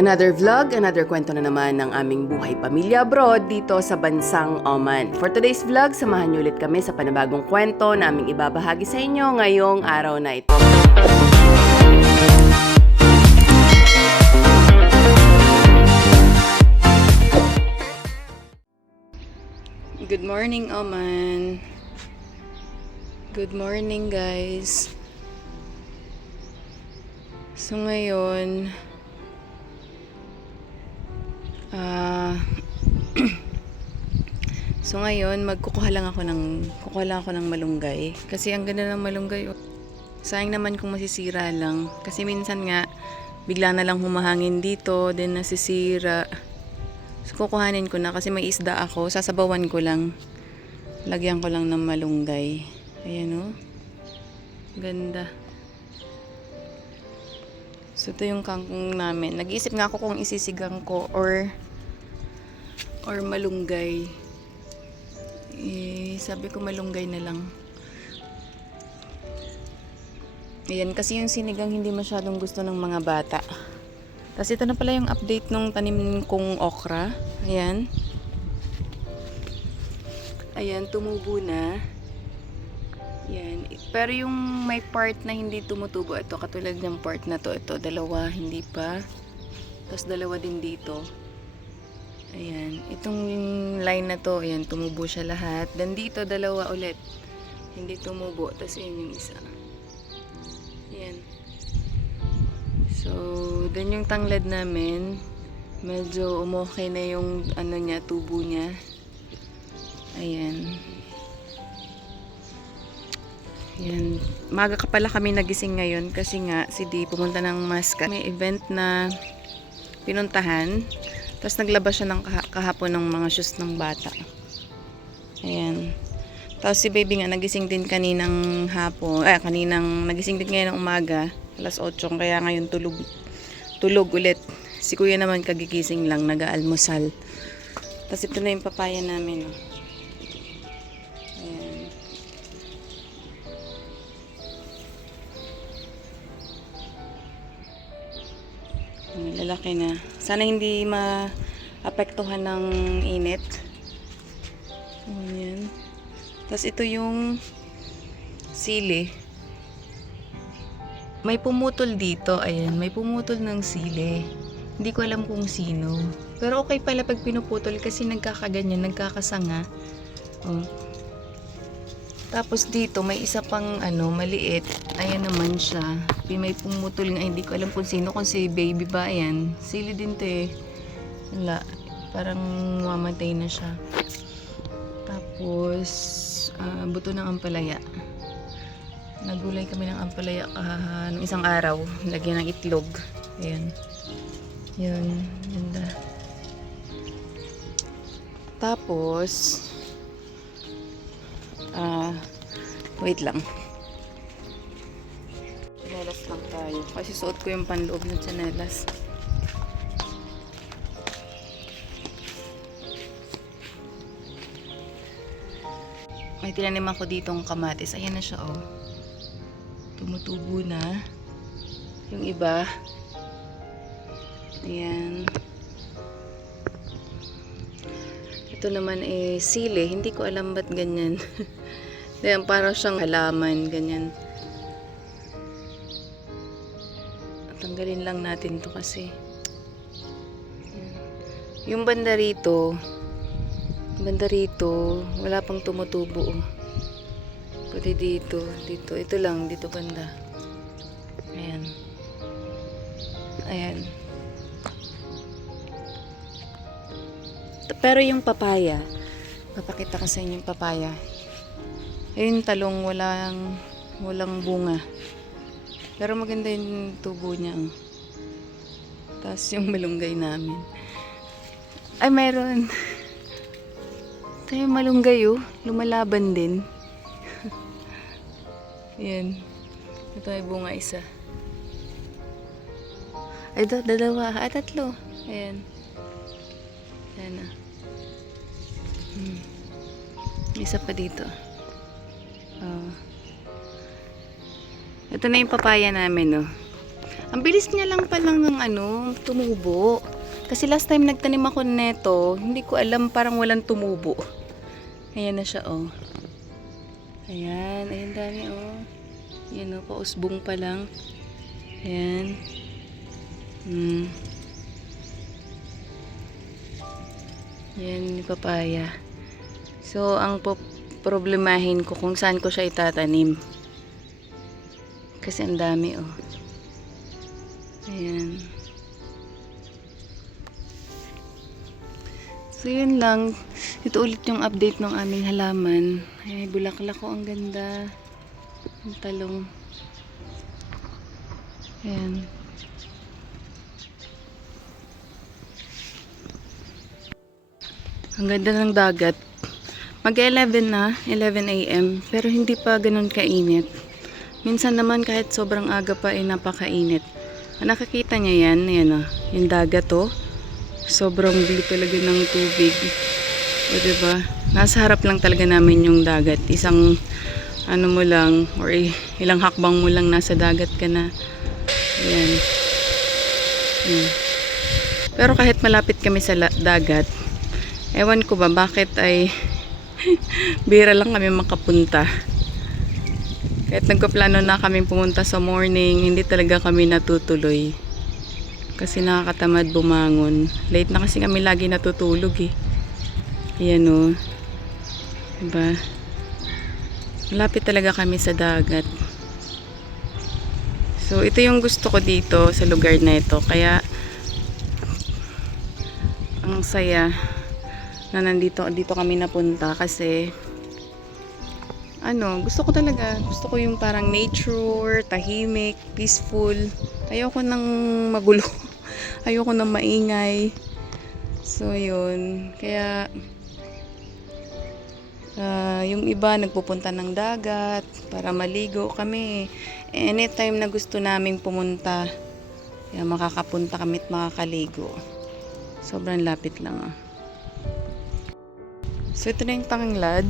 Another vlog, another kwento na naman ng aming buhay pamilya abroad dito sa bansang Oman. For today's vlog, samahan niyo ulit kami sa panibagong kwento na aming ibabahagi sa inyo ngayong araw na ito. Good morning, Oman. Good morning, guys. So ngayon, magkukuha lang ako ng malunggay. Kasi ang ganda ng malunggay. Sayang naman kung masisira lang. Kasi minsan nga, bigla na lang humahangin dito, then nasisira. So kukuhanin ko na kasi may isda ako. Sasabawan ko lang. Lagyan ko lang ng malunggay. Ayan o. Ganda. So ito yung kangkong namin. Nag-iisip nga ako kung isisigang ko or malunggay. Sabi ko malunggay na lang. Ayan, kasi yung sinigang hindi masyadong gusto ng mga bata. Tapos ito na pala yung update nung tanim kong okra. Ayan. Ayan, tumubo na. Ayan. Pero yung may part na hindi tumutubo, ito katulad ng part na to, ito dalawa hindi pa. Tapos dalawa din dito. Ayan, itong line na to, ayan, tumubo siya lahat. Dan dito, dalawa ulit. Hindi tumubo. Tapos yun yung isa. Ayan. So, dan yung tanglad namin. Medyo umokay na yung ano niya, tubo niya. Ayan. Ayan. Maga ka pala kami nagising ngayon kasi nga si Di pumunta ng Mascate. May event na pinuntahan. Tapos naglabas siya ng kahapon ng mga shoes ng bata. Ayan. Tapos si baby nga nagising din kaninang hapon. Nagising din ngayon ng umaga. Alas 8. Kaya ngayon tulog ulit. Si kuya naman kagigising lang. Nag-aalmusal. Tapos ito na yung papaya namin. Ayan. Lalaki na. Sana hindi maapektuhan ng init. Ayan. Tapos ito yung sili. May pumutol dito. Ayan. May pumutol ng sili. Hindi ko alam kung sino. Pero okay pala pag pinuputol kasi nagkakaganyan, nagkakasanga. Oh. Tapos dito may isa pang maliit. Ayan naman siya. May pumutol nga. Hindi ko alam kung sino. Kung si baby ba. Ayan. Sili din to eh. Wala. Parang mamatay na siya. Tapos buto ng ampalaya. Nagulay kami ng ampalaya nung isang araw. Lagyan ng itlog. Ayan. Yun. Ganda. Tapos wait lang. Tsinelas lang tayo. Kasi suot ko yung panloob ng tsinelas. May tinanim ako ditong kamatis. Ayan na siya oh. Tumutubo na. Yung iba. Ayan. Ito naman sili. Hindi ko alam ba't ganyan. Ayan, parang siyang halaman. Ganyan. Tanggalin lang natin to kasi. Ayan. Yung banda rito, wala pang tumutubo. Pati dito. Ito lang. Dito banda. Ayan. Ayan. Pero yung papaya, papakita ko sa inyo yung papaya. Ayun talong, walang bunga. Pero maganda yung tubo niya. Tapos yung malunggay namin. Ay, mayroon. Ito yung malunggay oh. Lumalaban din. Ayan. Ito ay bunga isa. Ay, dalawa. Tatlo. Ayan. Ayan na. Isa pa dito. Ito na yung papaya namin, oh. Ang bilis niya lang palang ng tumubo. Kasi last time nagtanim ako neto, hindi ko alam, parang walang tumubo. Ayan na siya, oh. Ayan, ayun dami, oh. Ayan, oh, pausbong pa lang. Ayan. Ayan, yung papaya. So, ang problemahin ko kung saan ko siya itatanim. Kasi ang dami, oh. Ayan. So, yun lang. Ito ulit yung update ng aming halaman. Ay, bulaklak ko. Ang ganda. Ang talong. Ayan. Ang ganda ng dagat. Mag-11 na. 11 a.m. Pero hindi pa ganun kainit. Minsan naman kahit sobrang aga pa ay napakainit. Nakakita niya yan. Ayan, oh. Yung dagat, oh. Sobrang blue talaga ng tubig. O diba? Nasa harap lang talaga namin yung dagat. Isang mo lang or ilang hakbang mo lang nasa dagat ka na. Ayan. Ayan. Pero kahit malapit kami sa dagat, ewan ko ba bakit ay bira lang kami makapunta. Kahit nagpaplano na kaming pumunta sa morning, hindi talaga kami natutuloy. Kasi nakakatamad bumangon. Late na kasi kami lagi natutulog eh. Ayan o. Diba? Malapit talaga kami sa dagat. So, ito yung gusto ko dito sa lugar na ito. Kaya, ang saya na dito kami napunta kasi gusto ko yung parang nature, tahimik, peaceful. Ayoko nang magulo. Ayoko nang maingay. So, yun. Kaya, yung iba nagpupunta ng dagat para maligo kami. Anytime na gusto naming pumunta, kaya makakapunta kami at makakaligo. Sobrang lapit lang. So, ito na yung tanglad.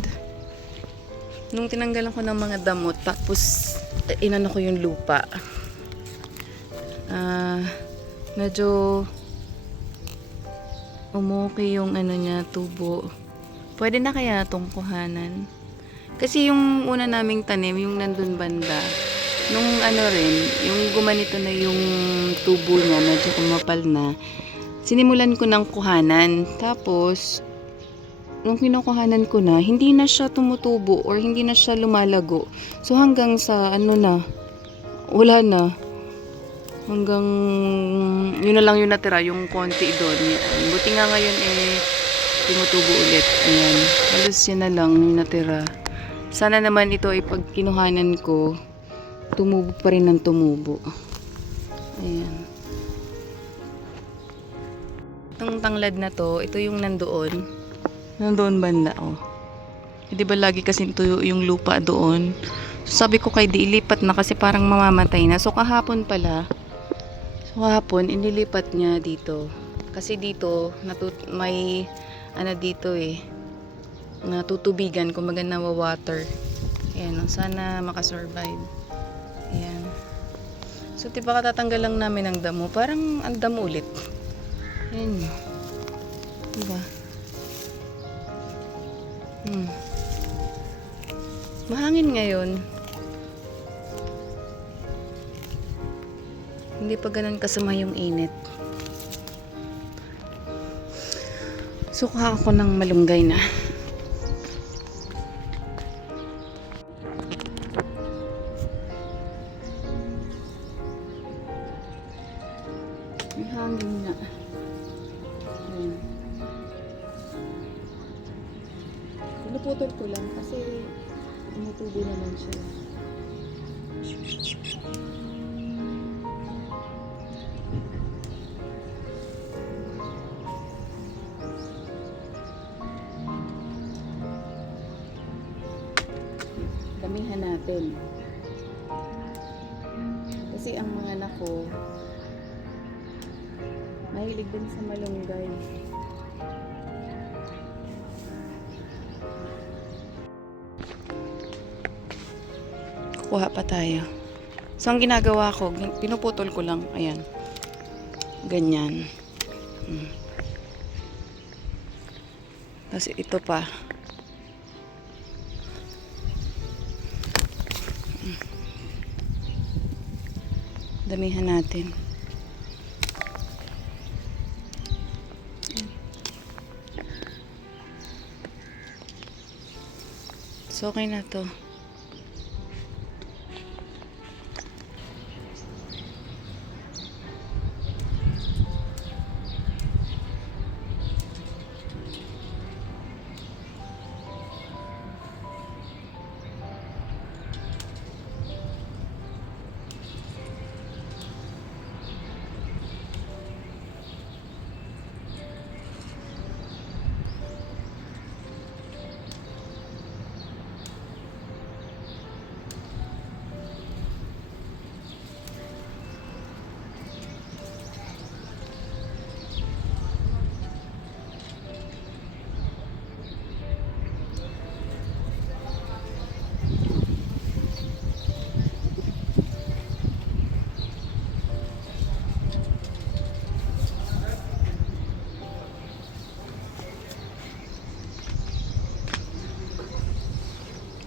Nung tinanggalan ko ng mga damot, tapos inano ko yung lupa. Medyo umuki yung niya, tubo. Pwede na kaya itong kuhanan? Kasi yung una naming tanim, yung nandun banda, nung yung gumanito na yung tubo niya, medyo kumapal na, sinimulan ko ng kuhanan. Tapos, nung kinukuhanan ko na, hindi na siya tumutubo or hindi na siya lumalago. So, hanggang sa wala na. Hanggang yun na lang yung natira, yung konti doon. Buti nga ngayon tumutubo ulit. Ayan. Halos yun na lang yung natira. Sana naman ito ay pag kinuhanan ko, tumubo pa rin ng tumubo. Ayan. Itong tanglad na to, ito yung nandoon. Nandoon banda, oh. Di ba lagi kasi tuyo yung lupa doon. So, sabi ko kay di ilipat na kasi parang mamamatay na. So, kahapon inilipat niya dito. Kasi dito, may dito natutubigan, kumbaga nawa-water. Ayan, sana makasurvive. Ayan. So, diba katatanggal lang namin ang damo. Parang ang damo ulit. Ayan. Diba? Mahangin ngayon. Hindi pa ganun kasama yung init. So, kuha ako ng malunggay na. May hangin na. Ayan. Pinuputol ko lang kasi tumutubo naman siya. Damihan natin. Kasi ang mga anak ko mahilig din sa malunggay. Kuha pa tayo. So, ang ginagawa ko, pinuputol ko lang. Ayan. Ganyan. Tapos ito pa. Damihan natin. So, okay na to.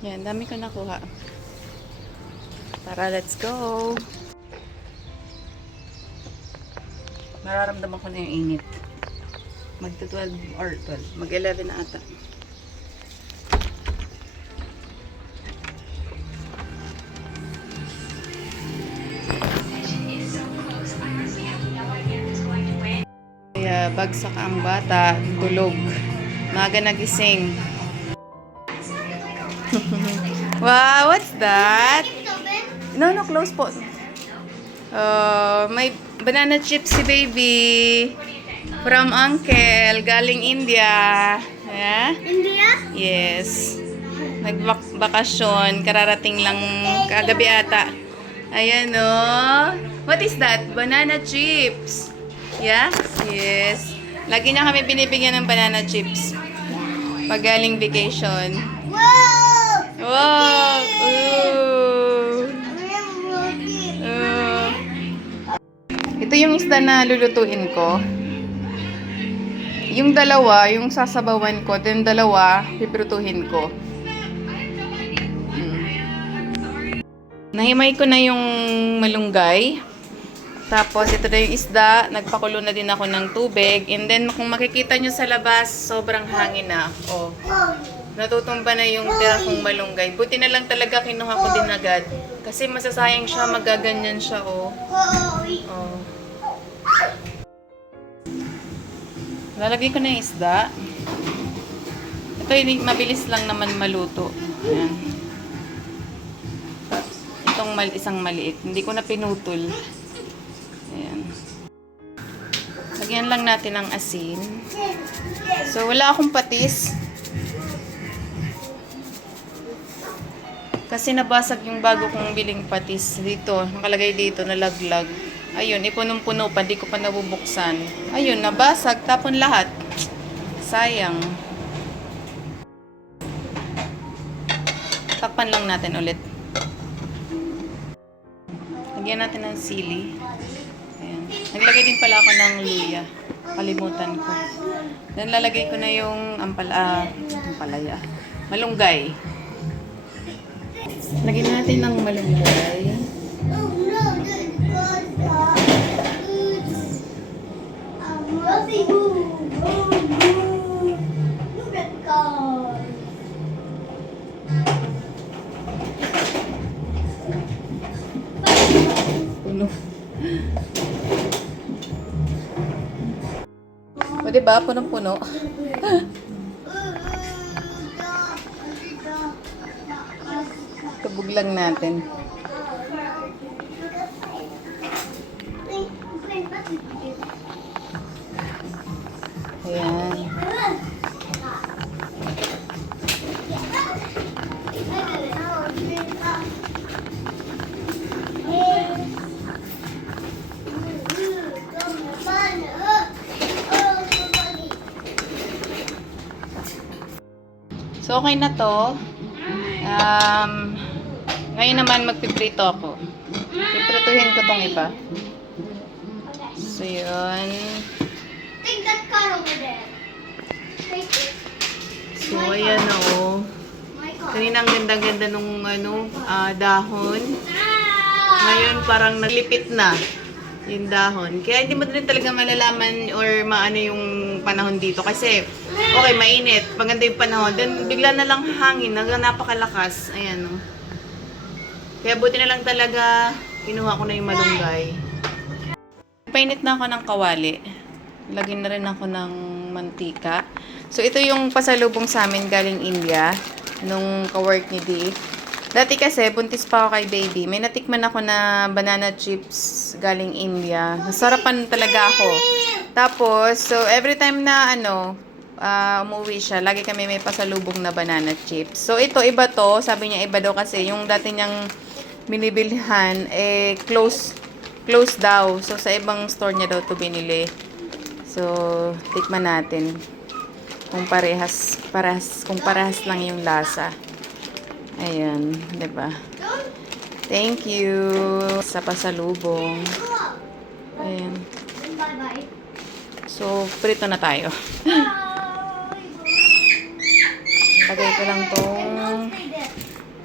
Yan, dami ko nakuha. Tara, let's go! Mararamdaman ko na yung init. Magta-12 or 12. Mag-11 na ata. Kaya bagsak ang bata, tulog. Maga nagising. Wow, what's that? No, close po. May banana chips si baby. From uncle, galing India. Yeah? India? Yes. Nagbakasyon, kararating lang kagabi ata. Ayan o. What is that? Banana chips. Yeah? Yes. Lagi niya kami binibigyan ng banana chips. Pag galing vacation. Wow! Wow! Ooh. Ito yung isda na lulutuin ko. Yung dalawa, yung sasabawan ko, then dalawa, piprutuhin ko. Nahimay ko na yung malunggay. Tapos, ito na yung isda. Nagpakulo na din ako ng tubig. And then, kung makikita nyo sa labas, sobrang hangin na. Oh. Natutumba na yung tira kong malunggay. Buti na lang talaga kinuha ko din agad. Kasi masasayang siya, magaganyan siya, oh. Oh. Lalagay ko na yung isda. Ito, mabilis lang naman maluto. Ayan. Itong isang maliit. Hindi ko na pinutol. Ayan. Lagyan lang natin ng asin. So, wala akong patis. Kasi nabasag yung bago kong biling patis dito. Nakalagay dito, nalaglag. Ayun, ipunong-puno pa. Di ko pa nabubuksan. Ayun, nabasag. Tapon lahat. Sayang. Takpan lang natin ulit. Lagyan natin ng sili. Ayan. Naglagay din pala ako ng luya. Kalimutan ko. Then lalagay ko na yung ampalaya. Malunggay. Lagyan natin ng malunggay. Puno. O diba? Punong-puno. Tubog lang natin. Ayan. So, okay na to. Ngayon naman magpiprito ako. Iprituhin ko tong iba. So, yun. Take that car over there. Take it. So, ayan o. My car. Kanina ang ganda-ganda nung dahon. Ah! Ngayon parang naglipit na yung dahon. Kaya hindi mo din talaga malalaman or maano yung panahon dito. Kasi, okay, mainit. Maganda yung panahon. Then, bigla na lang hangin. Napakalakas. Ayan o. Kaya buti na lang talaga kinuha ko na yung malunggay. Painit na ako ng kawali. Lagyan na rin ako ng mantika. So, ito yung pasalubong sa amin galing India. Nung kawork ni Dee. Dati kasi, buntis pa ako kay baby. May natikman ako na banana chips galing India. Nasarapan talaga ako. Tapos, so every time na umuwi siya, lagi kami may pasalubong na banana chips. So, ito, iba to. Sabi niya, iba daw kasi yung dati niyang binibilhan, close daw. So, sa ibang store niya daw to binili. So, tikman natin. Kung parehas lang yung lasa. Ayan, 'di ba? Thank you sa pasalubong. Ayan. Bye-bye. So, prito na tayo. Lagay ko lang tong...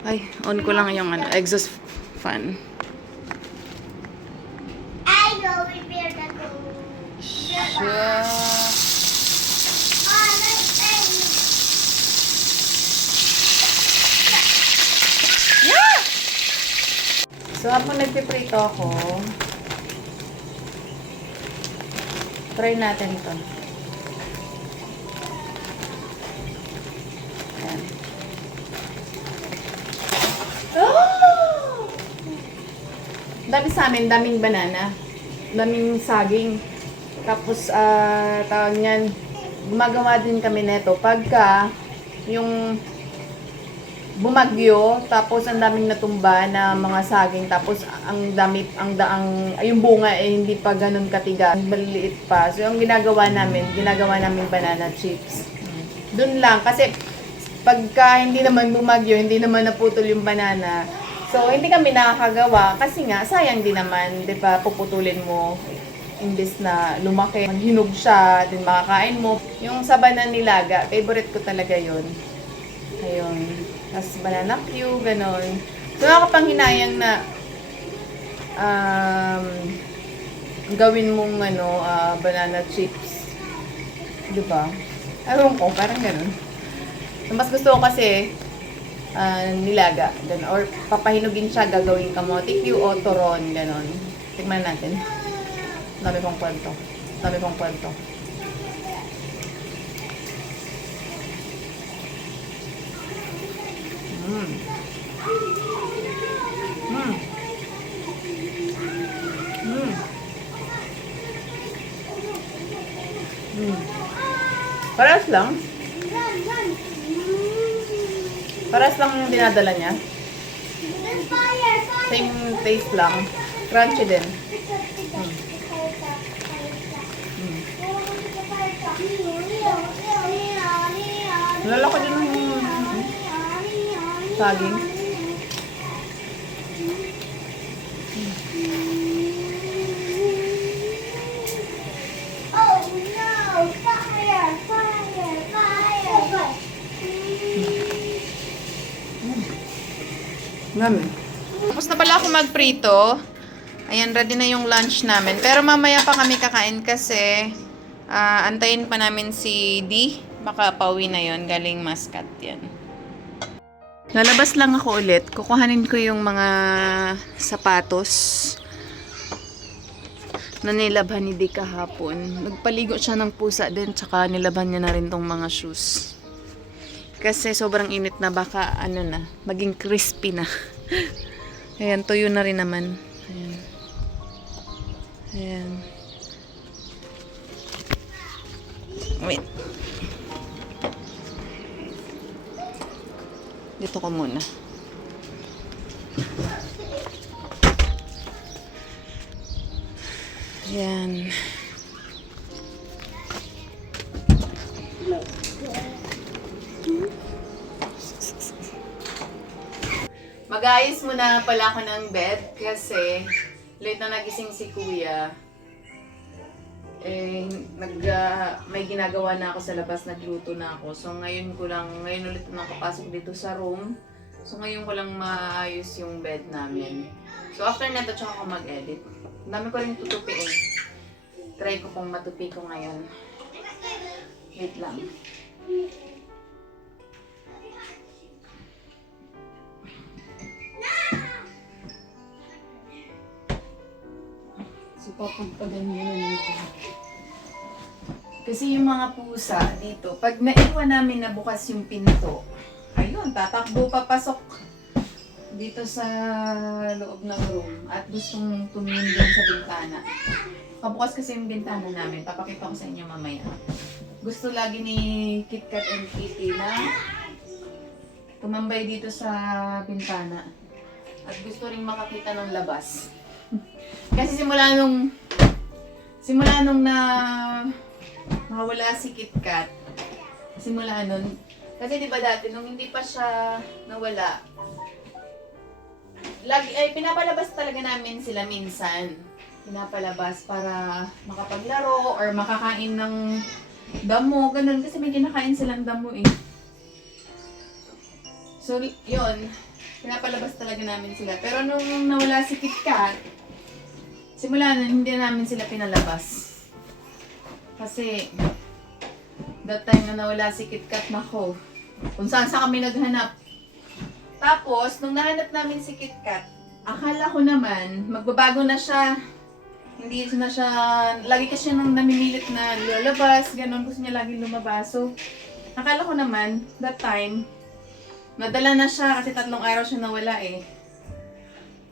Ay, on ko lang yung exhaust fan. I know we bear that go. Siya. Ah, let's play. Yeah! So, habang nagpiprito ako, try natin ito. Ayan. Oh! Dami sa amin, daming banana. Daming saging. Tapos, tawag niyan, gumagawa din kami neto. Pagka, yung bumagyo, tapos ang daming natumba na mga saging, tapos yung bunga hindi pa ganun katigas, maliliit pa. So, yung ginagawa namin banana chips. Doon lang, kasi pagka hindi naman bumagyo, hindi naman naputol yung banana, so hindi kami nakakagawa, kasi nga, sayang din naman, di ba, puputulin mo, imbis na lumaki, maghinog siya, din makakain mo. Yung sa banana nilaga, favorite ko talaga yun. Ayun. Tapos banana Q, ganon. So, nakakapanghinayang na gawin mong banana chips. Diba? Ewan ko, parang ganon. So, mas gusto ko kasi nilaga. Ganon. Or papahinugin siya, gagawin kamote Q o turon, ganon. Tignan natin. Dami kong kwento. Paras lang. Paras lang yung dinadala niya. Same taste lang. Crunchy din. Lalaki din ng saging. Oh no! Fire! Dami. Tapos na pala ako magprito. Ayan, ready na yung lunch namin. Pero mamaya pa kami kakain kasi antayin pa namin si D. Baka pauwi na yon, galing Muscat yan. Lalabas lang ako ulit. Kukuhanin ko yung mga sapatos na nilabhan ni D kahapon. Nagpaligo siya ng pusa din, tsaka nilabhan niya na rin tong mga shoes. Kasi sobrang init na, baka maging crispy na. Ayan, tuyo na rin naman. Ayan. Ayan. Wait. Dito ko muna. Ayan. Mag-aayos muna pala ako ng bed kasi late na nagising si Kuya. May ginagawa na ako sa labas, nagluto na ako. So ngayon ulit na nakapasok dito sa room. So ngayon ko lang maayos yung bed namin. So after na to, tsaka ako mag-edit. Ang dami ko rin tutupiin. Try ko pong matupi ko ngayon. Wait lang. So papagpaganyan nito. Kasi yung mga pusa dito, pag naiwan namin na bukas yung pinto, ayun, tatakbo papasok dito sa loob ng room at gustong tumingin din sa bintana. Kabukas kasi yung bintana namin, papakita ko sa inyo mamaya. Gusto lagi ni KitKat and Kitty na tumambay dito sa bintana at gusto rin makakita ng labas. Kasi simula nung nawala si KitKat, simula nun, kasi di ba dati nung hindi pa siya nawala, pinapalabas talaga namin sila minsan. Pinapalabas para makapaglaro or makakain ng damo, ganun. Kasi may kinakain silang damo eh. So, yun. Pinapalabas talaga namin sila. Pero nung nawala si KitKat, simula nun, hindi namin sila pinalabas. Kasi, that time na nawala si KitKat, nako, kung saan kami naghanap. Tapos, nung nahanap namin si KitKat, akala ko naman, magbabago na siya. Hindi na siya, lagi kasi nang namimilit na lalabas, ganun, gusto niya lagi lumabas. So, akala ko naman, that time, nadala na siya kasi 3 araw siya nawala eh.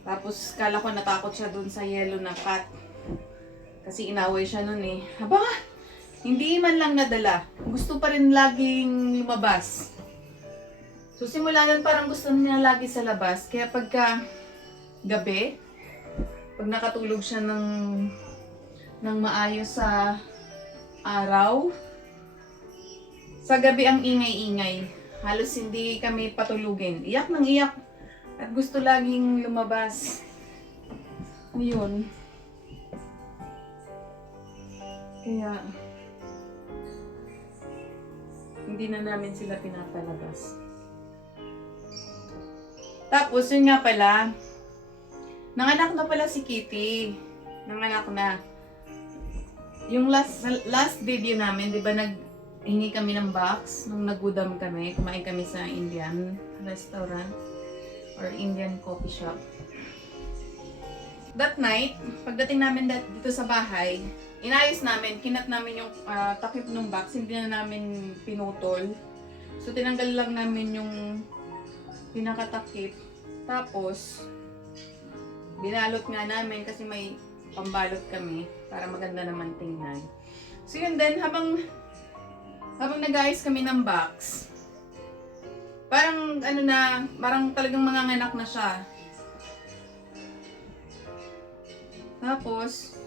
Tapos, kala ko natakot siya dun sa yellow na cat. Kasi inaway siya nun eh. Haba, hindi man lang nadala. Gusto pa rin laging lumabas. So, simula nun parang gusto niya lagi sa labas. Kaya pagka gabi, pag nakatulog siya ng maayos sa araw, sa gabi ang ingay-ingay. Halos hindi kami patulugin. Iyak nang iyak. At gusto laging lumabas. Ayun. Kaya, hindi na namin sila pinapalabas. Tapos, yun nga pala, nanganak na pala si Kitty. Nanganak na. Yung last video namin, di ba naghingi kami ng box nung nagudam kami, kumain kami sa Indian restaurant or Indian coffee shop. That night, pagdating namin dito sa bahay, inayos namin, kinat namin yung takip ng box, hindi na namin pinutol. So tinanggal lang namin yung pinakatakip. Tapos, binalot nga namin kasi may pambalot kami para maganda naman tingnan. So yun din, habang nag-ayos kami ng box, parang parang talagang manganganak na siya. Tapos,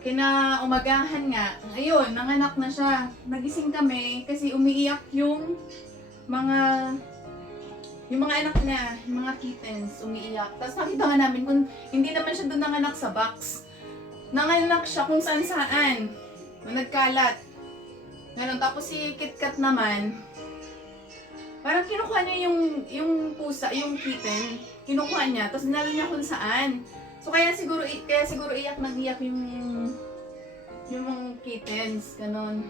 kinaumagahan nga, ayun, nanganak na siya. Nagising kami kasi umiiyak yung mga anak niya, yung mga kittens, umiiyak. Tapos nakita nga namin kung hindi naman siya doon nanganak sa box. Nanganak siya kung saan-saan. Nagkalat. Ganun. Tapos si KitKat naman, parang kinukuha niya yung pusa, yung kitten. Kinukuha niya, tapos dinala niya kung saan. So kaya siguro iyak yung mga kittens. Ganun.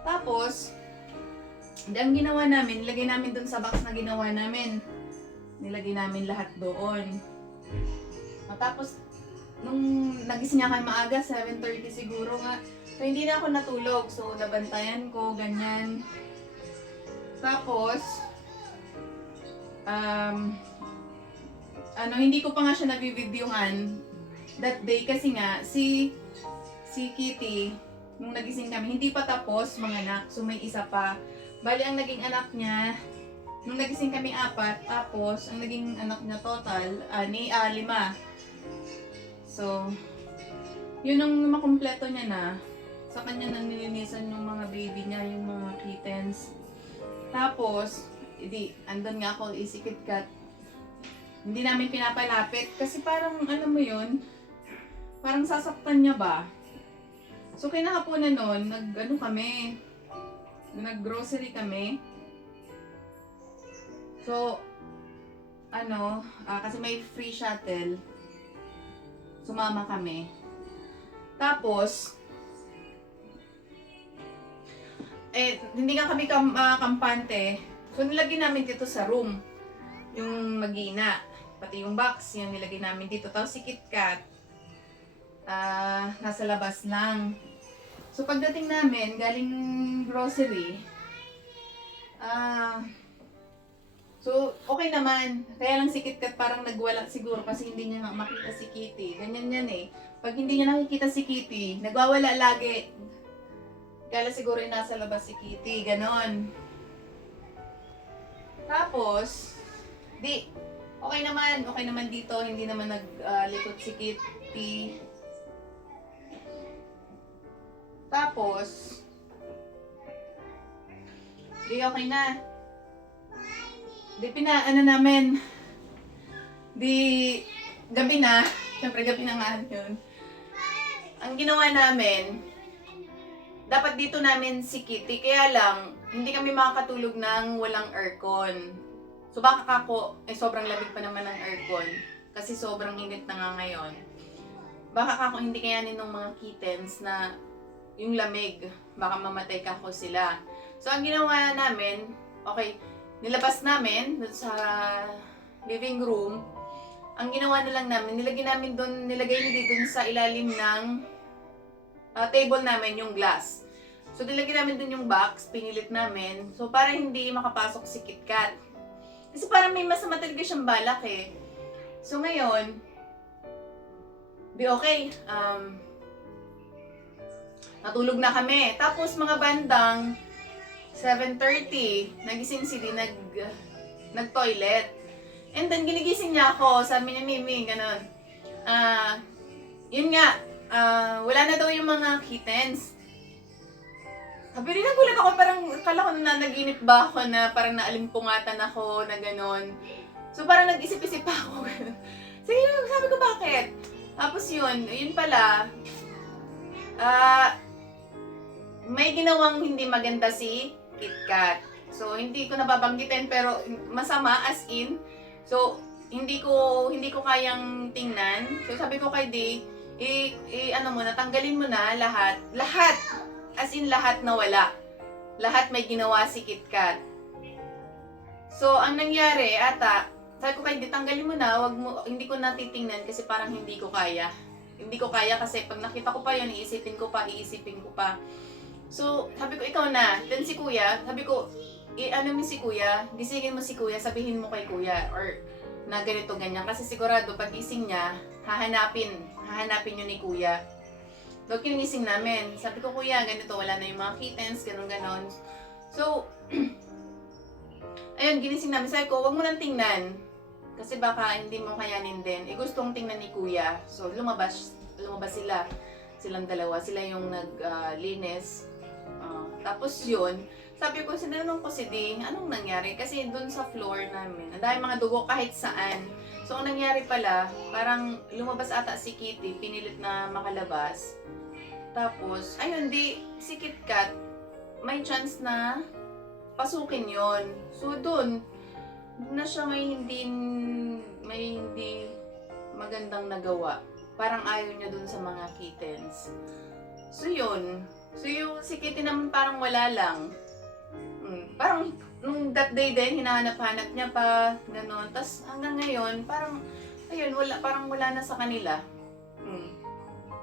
Tapos, ang ginawa namin, nilagay namin dun sa box na ginawa namin. Nilagay namin lahat doon. Tapos, nung nagising ako maaga, 7:30 siguro nga. So, hindi na ako natulog. So, nabantayan ko, ganyan. Tapos, hindi ko pa nga siya nabibidyohan that day kasi nga, si Kitty, nung nagising kami, hindi pa tapos manganak. So, may isa pa. Bali, ang naging anak niya, nung nagising kami 4, tapos ang naging anak niya total, 5. So, yun ang makumpleto niya na. Sa kanya na nilinisan yung mga baby niya, yung mga kittens. Tapos, Edi, andun nga ako, si KitKat. Hindi namin pinapalapit kasi parang, alam mo yun, parang sasaktan niya ba? So, kinakapunan nun, nag-grocery kami. So, kasi may free shuttle, sumama kami. Tapos, hindi nga kami kampante. So, nilagay namin dito sa room. Yung magina. Pati yung box, yung nilagay namin dito. Tapos si KitKat, nasa labas lang. So, pagdating namin, galing grocery, so, okay naman. Kaya lang si KitKat parang nagwala siguro kasi hindi niya makita si Kitty. Ganyan yan eh. Pag hindi niya nakikita si Kitty, nagwawala lagi. Kala siguro yung nasa labas si Kitty. Ganon. Tapos, okay naman dito. Hindi naman naglikot si Kitty. Tapos, okay na. Gabi na. Siyempre, gabi na nga yun. Ang ginawa namin, dapat dito namin si Kitty. Kaya lang, hindi kami makakatulog ng walang aircon. So baka kako, sobrang lamig pa naman ng aircon. Kasi sobrang init na nga ngayon. Baka kako hindi kayanin ng mga kittens na yung lamig. Baka mamatay kako sila. So ang ginawa namin, nilabas namin dun sa living room. Ang ginawa na lang namin, nilagay nila dun sa ilalim ng table namin yung glass. So nilagay namin dun yung box, pinilit namin. So para hindi makapasok si KitKat. Kasi parang may masama talaga siyang balak eh. So ngayon, okay. Natulog na kami. Tapos mga bandang 7:30, nagising si Di, nag-toilet. And then ginigising niya ako, sabi niya, Mimi, gano'n. Yun nga, wala na daw yung mga kittens. Sabi rin, nagulat ako, parang kala ko na naginip ba ako na parang naalimpungatan ako na gano'n. So parang nag-isip-isip ako. Sige, sabi ko bakit? Tapos yun pala, may ginawang hindi maganda si KitKat. So hindi ko nababanggitin pero masama as in. So hindi ko kayang tingnan. So sabi ko kay Di, tanggalin mo na lahat. As in lahat na wala. Lahat may ginawa si KitKat. So ang nangyari sabi ko kay Di, tanggalin mo na, hindi ko natitingnan kasi parang hindi ko kaya. Hindi ko kaya kasi pag nakita ko pa yun, iisipin ko pa. So, sabi ko, ikaw na. Then si Kuya, sabi ko, mo si Kuya, gisingin mo si Kuya, sabihin mo kay Kuya, or na ganito, ganyan. Kasi sigurado, pag gising niya, hahanapin yun ni Kuya. So, kinising namin. Sabi ko, Kuya, ganito, wala na yung mga kittens, ganon. So, ayun, ginising namin. Sabi ko, wag mo nang tingnan. Kasi baka hindi mo kayanin din. Gustong tingnan ni Kuya. So, lumabas sila. Silang dalawa. Sila yung naglinis. Tapos yun, sabi ko, sinanong ko si Di, anong nangyari? Kasi dun sa floor namin, ang dahil mga dugo kahit saan. So, ang nangyari pala, parang lumabas ata si Kitty, pinilit na makalabas. Tapos, ayun, si KitKat, may chance na pasukin yon. So, dun na siya may hindi magandang nagawa. Parang ayaw niya dun sa mga kittens. So, yun. So, yung si Kitty naman parang wala lang. Parang, nung that day din, hinahanap-hanap niya pa, gano'n. Tapos, hanggang ngayon, parang, ayun, parang wala na sa kanila.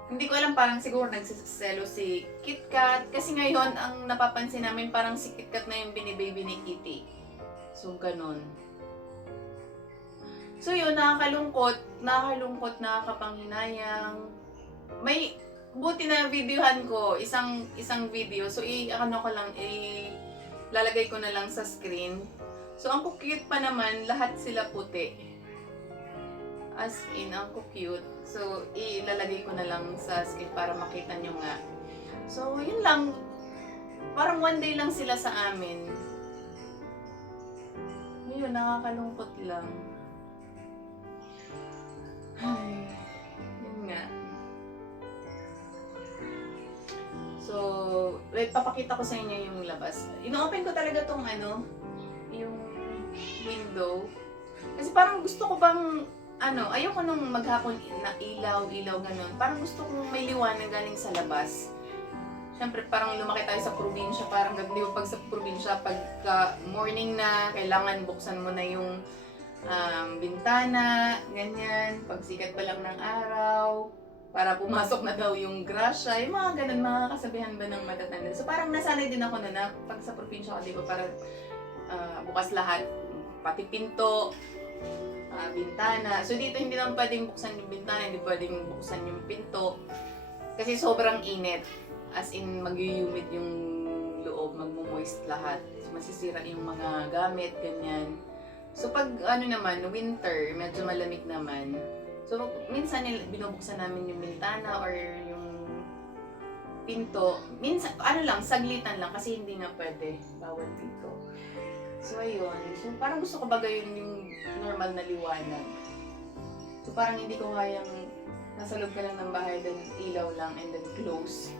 Hindi ko alam, parang siguro nagsiselo si KitKat. Kasi ngayon, ang napapansin namin, parang si KitKat na yung binibaby ni Kitty. So, gano'n. So, yun, nakakalungkot, nakakapanghinayang. May, buti na videohan ko, isang video. So, lalagay ko na lang sa screen. So, ang cute pa naman, lahat sila puti. As in, ang cute. So, ilalagay ko na lang sa screen para makita nyo nga. So, yun lang. Parang one day lang sila sa amin. Yun, nakakalungkot lang. Ay, yun nga. So, wait, papakita ko sa inyo yung labas. Ino-open ko talaga tong yung window. Kasi parang gusto ko bang, ayoko nung maghapon na ilaw, ganun. Parang gusto kong may liwanag galing sa labas. Siyempre, parang lumaki tayo sa probinsya. Parang di ba pag sa probinsya, pagka morning na, kailangan buksan mo na yung bintana, ganyan. Pag sikat pa lang ng araw, para pumasok na daw yung grasya. Yung mga ganun, mga kasabihan ba ng matatanda. So parang nasanay din ako na pag sa probinsya, di ba parang bukas lahat. Pati pinto, bintana. So dito hindi naman pwedeng buksan yung bintana, hindi pwedeng buksan yung pinto. Kasi sobrang init. As in, mag-humid yung loob, magmo-moist lahat. Masisira yung mga gamit, ganyan. So pag naman, winter, medyo malamig naman. So minsan binubuksan namin yung bintana or yung pinto. Minsan, saglitan lang kasi hindi nga pwede. Bawal dito. So ayun. So parang gusto ko bagay yung normal na liwanag. So parang hindi ko kayang nasa loob ka lang ng bahay, then ilaw lang and then close.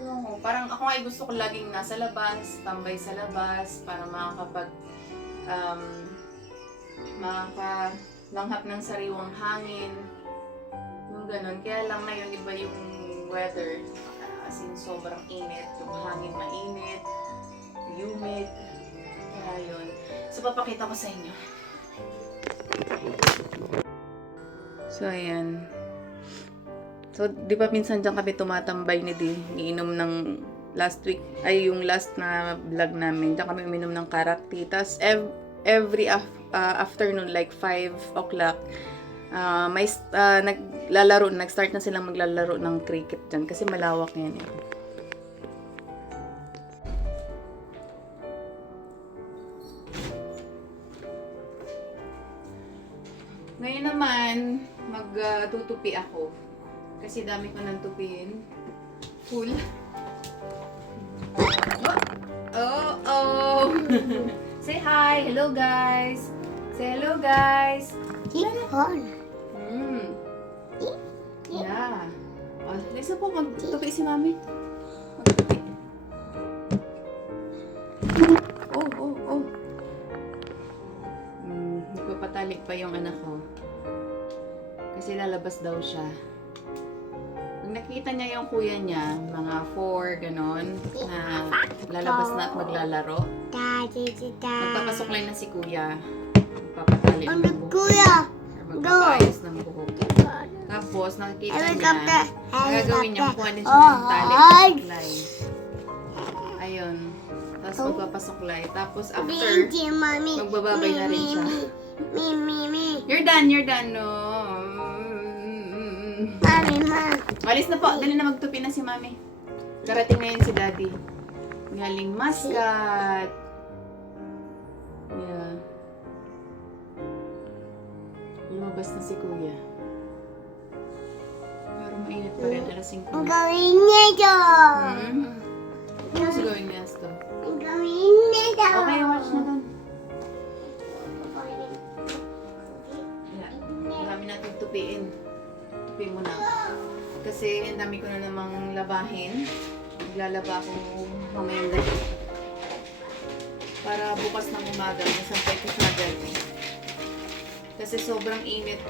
So, parang ako ay gusto ko laging nasa labas, tambay sa labas, para makakalanghap ng sariwang hangin. Yung ganun. Kaya lang ngayon iba yung weather. As in, sobrang init. Yung hangin mainit, humid. Kaya yun. So, papakita ko sa inyo. So, ayan. So, di ba minsan dyan kami tumatambay ni Di, iinom ng yung last na vlog namin, dyan kami uminom ng karak tea. Tapos, every afternoon, like 5 o'clock, nag-start na silang maglalaro ng cricket dyan kasi malawak yan eh. Ngayon naman, magtutupi ako. Kasi dami ko nang tupiin. Full. Oh! Say hi! Hello guys! Say hello guys! Yeah. Oh, lisa po, magtupi si mami. Magtupi. Oh. Nagpapatalik pa yung anak ko. Kasi lalabas daw siya. Pag nakita niya yung kuya niya, mga 4, ganon, na lalabas na at maglalaro, magpapasuklay na si kuya. Magpapatali ng buhok. Or magpapayos ng buhok. Tapos, nakikita niya, gagawin niya, kukuha din siya ng tali at suklay. Ayun. Tapos magpapasuklay. Tapos, after, magbababay na rin siya. You're done, no? Alis na po. Dali na magtupi na si mami. Karating na yun si daddy. Galing Muscat. Yeah. Lumabas na si kuya. Pero mainit pa rin. Alas 5 na. Ang gawin niya dyan. Ano si gawin niya ito? Ang gawin niya dyan. Okay, watch na doon. Yeah. Marami natin tupiin. Tupiin mo na. Kasi ang dami ko na namang labahin. Maglalaba ako mamayang gabi. Para bukas ng umaga, masampay ko sa gabi. Kasi sobrang init.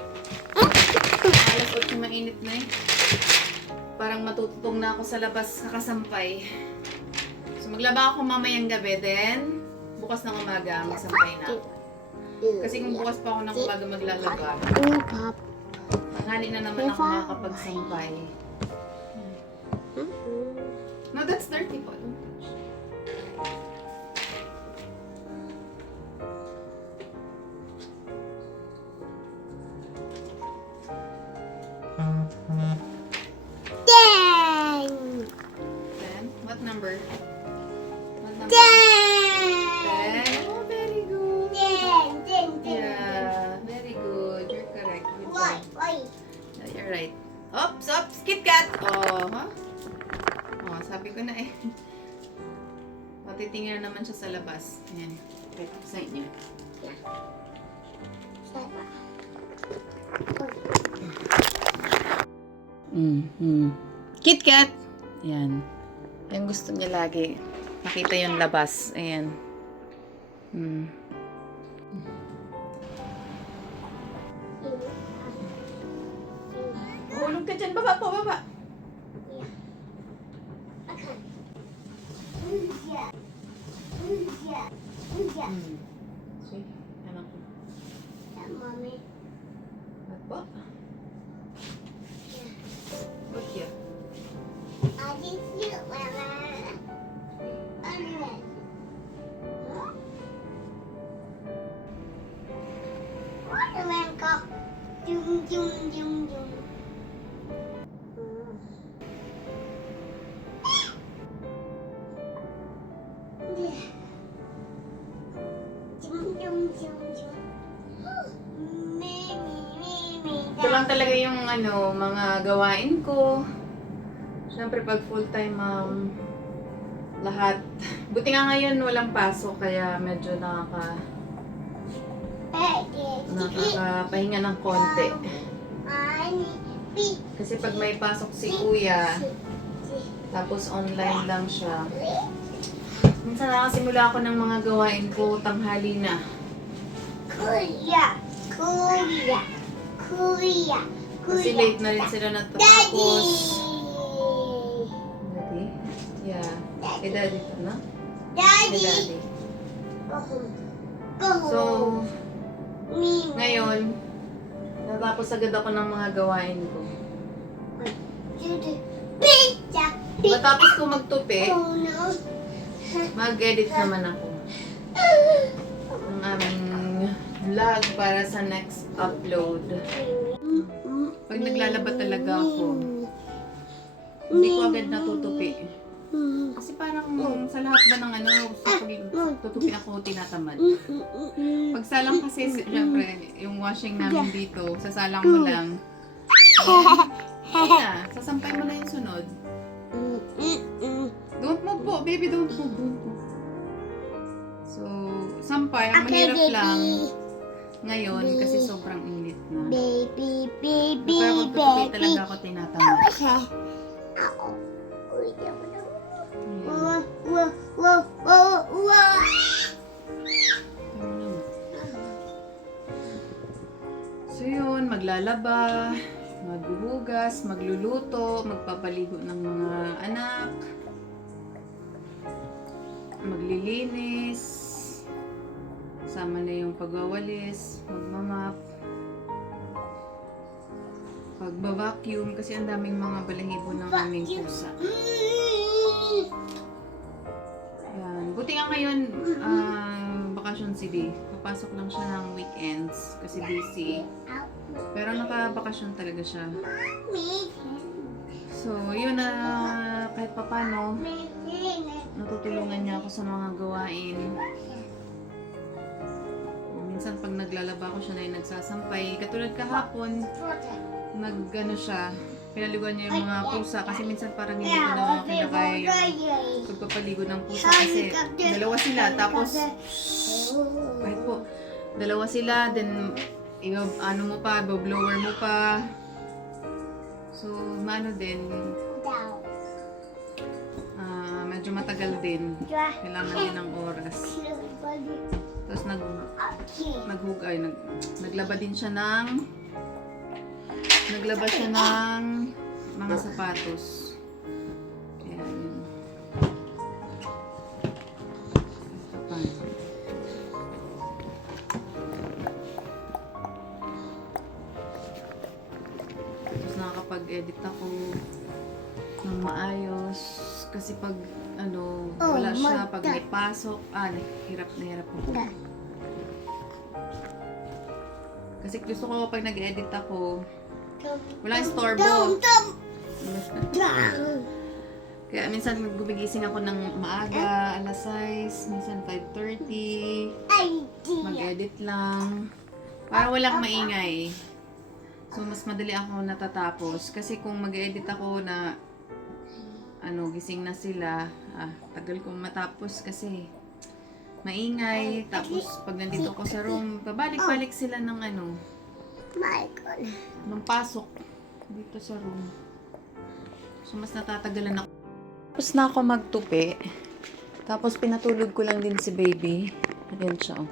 Alas 8 mainit na eh. Parang matututong na ako sa labas kakasampay. So maglaba ako mamayang gabi, then bukas ng umaga, magsampay na ako. Kasi kung bukas pa ako ng umaga maglalaba, tanghali na naman ako makakapagsampay. No, that's dirty po. Then, what number? What number? 10. Oh, very good. Yeah, very good. You're correct. Good job. Yeah, you're right. Oops, Kit Kat! Oh, ha? Oh, sabi ko na eh. O, titingnan naman siya sa labas. Ayan. Wait, sa inyo. KitKat! Ayan. Yung gusto niya lagi. Makita yung labas. Ayan. Hulog ka dyan. Baba po, baba. Sige, anak ko. Mommy. At po? Ba't yan? I didn't see it, Mama. Anyway. Waterman go. Zoom, zoom, zoom, zoom. Zoom, zoom, zoom, zoom. Ito lang talaga yung mga gawain ko. Siyempre pag full-time mom, lahat. Buti nga ngayon walang pasok kaya medyo nakakapahinga ng konti. Kasi pag may pasok si kuya, tapos online lang siya. Minsan nakasimula ako ng mga gawain ko tanghali na. Kuya, kuya, kuya, Kasi kuya. late na rin sila Daddy! natatapos. Daddy? Yeah. Kay daddy to, no? Kay Daddy! daddy. Go home. Go home. So, Me. ngayon, natapos agad ako ng mga gawain ko. Pizza. Matapos ko magtupi, Oh no. mag-edit naman ako ng aming vlog para sa next upload. Pag naglalaba talaga ako, hindi ko agad natutupi. Kasi parang sa lahat ba ng sa pagtutupi ako tinatamad. Pagsalang kasi, syempre, yung washing namin dito, sasalang mo lang. Ayun na, sasampay mo na yung sunod. Don't move po, baby, don't move, don't move. So, sampay, ang mahirap lang ngayon kasi sobrang init na. Baby, baby, Pero magtutupi baby. talaga ako tinatamad. Ako. Uy, ako na. Ayan. Wow, wow, wow, wow, wow. So yun, maglalaba, maghuhugas, magluluto, magpapaligo ng mga anak, maglilinis, sama na yung pagwawalis, magmamap, pagba-vacuum kasi ang daming mga balahibo ng aming pusa. Yan. Buti nga ngayon, bakasyon si Day. Papasok lang siya ng weekends kasi busy. Pero nakabakasyon talaga siya. So, yun na kahit papano, natutulungan niya ako sa mga gawain. Minsan pag naglalaba ko siya na yung nagsasampay. Katulad kahapon, siya, pinaliguan niya yung mga pusa kasi minsan parang hindi ko na kinakaya yung pagpapaligo ng pusa kasi dalawa sila tapos kahit po dalawa sila then mo pa, blower mo pa, so maano din medyo matagal din, kailangan din ng oras. Tapos naglaba din siya ng mga sapatos. Kaya yun. Tapos nakakapag-edit ako ng maayos. Kasi pag wala siya, pag may pasok, hirap na hirap ako. Kasi gusto ko pag nag-edit ako, walang istorbo. Kaya minsan gumigising ako ng maaga, alas 6, minsan 5:30. Mag-edit lang. Para walang maingay. So, mas madali ako natatapos. Kasi kung mag-edit ako na gising na sila, tagal kong matapos kasi Maingay. Tapos pag nandito ko sa room, babalik-balik sila ng Michael. ng pasok dito sa room. So, mas natatagalan ako. Tapos na ako magtupi. Tapos pinatulog ko lang din si baby. Ayan siya, oh.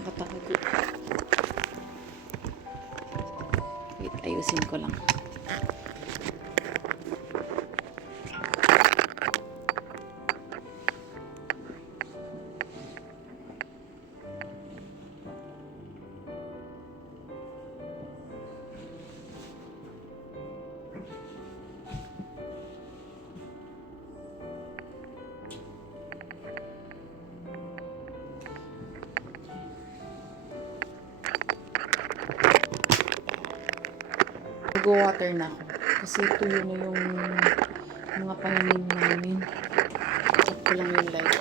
Nakatago. Wait, ayusin ko lang. Mag-water na ako. Kasi tuyo na yung mga pananim namin. Check ko lang yung light.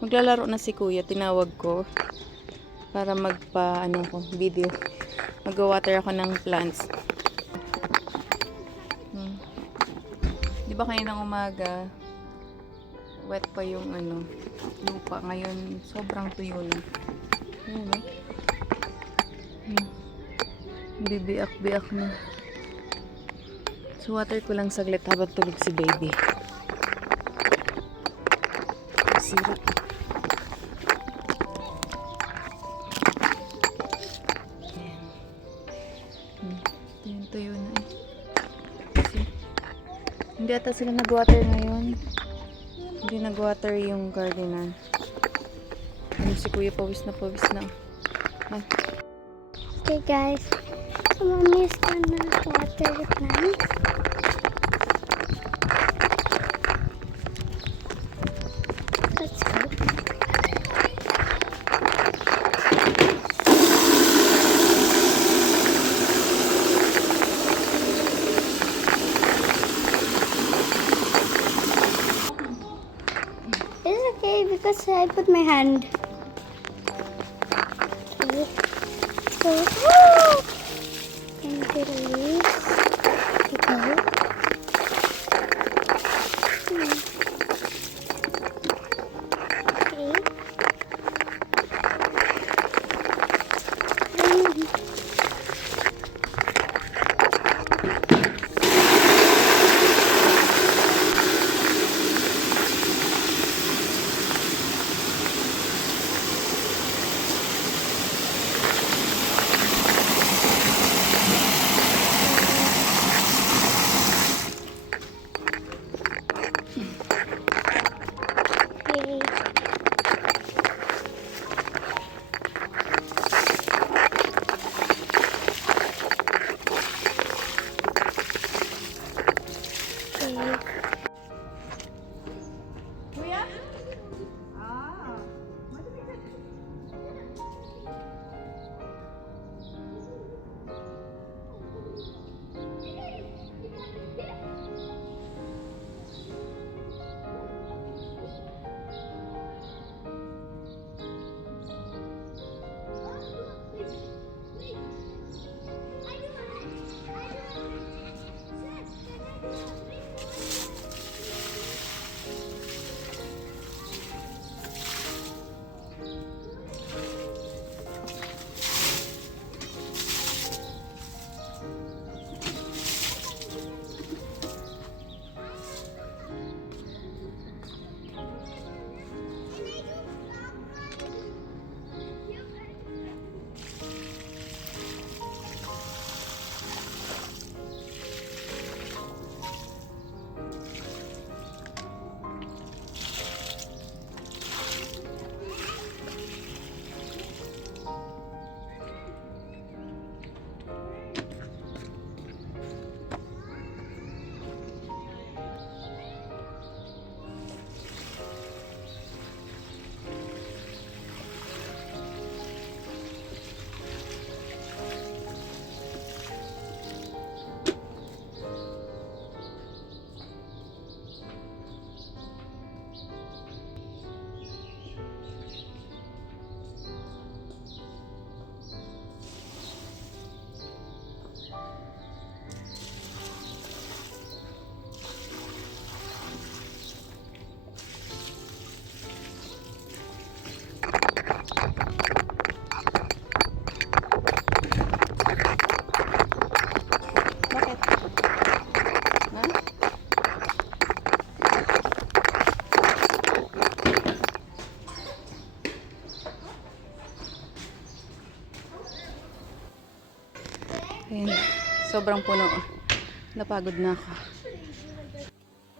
Maglalaro na si kuya. Tinawag ko para video. Mag-water ako ng plants. Di ba kaninang umaga wet pa yung lupa. Ngayon sobrang tuyo na. Ayan, bibiak-biak na. So, water ko lang saglit habang tulog si baby. Sira. Ayan. Ito yung tuyo na eh. Kasi, hindi ata sila nag-water ngayon. Hindi nag-water yung gardener. Si kuya pawis na. Ay. Okay guys, so mommy is gonna water the plants. Let's go. It's okay because I put my hand. So, into the leaves. Okay. Okay. Ayan, sobrang puno. Napagod na ako.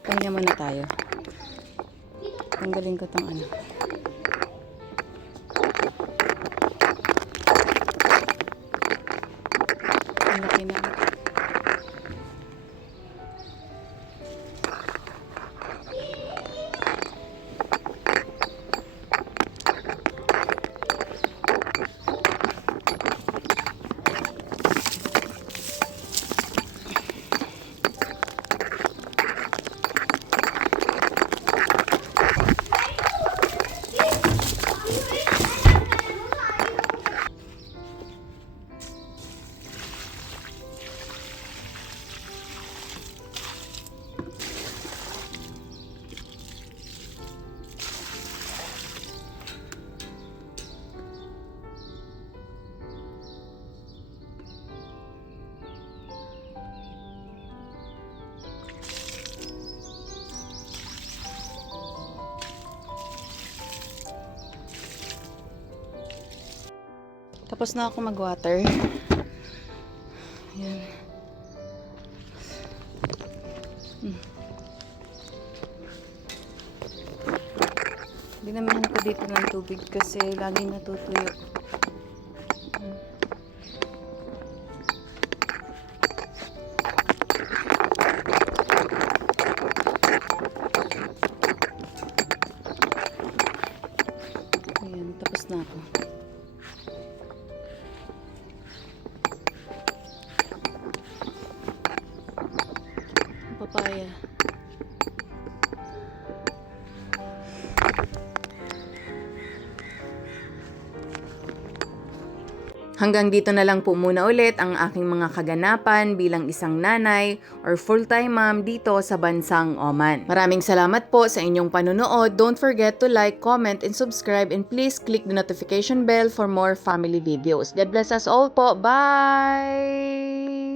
Pahinga muna tayo. Tanggalin ko tong ano. Ang laki na. Tapos na ako mag-water. Ayan. Dinamihan ko dito ng tubig kasi lagi natutuyo. Ayan, tapos na ako. Papaya. Hanggang dito na lang po muna ulit ang aking mga kaganapan bilang isang nanay or full-time mom dito sa bansang Oman. Maraming salamat po sa inyong panunood. Don't forget to like, comment, and subscribe, and please click the notification bell for more family videos. God bless us all po. Bye!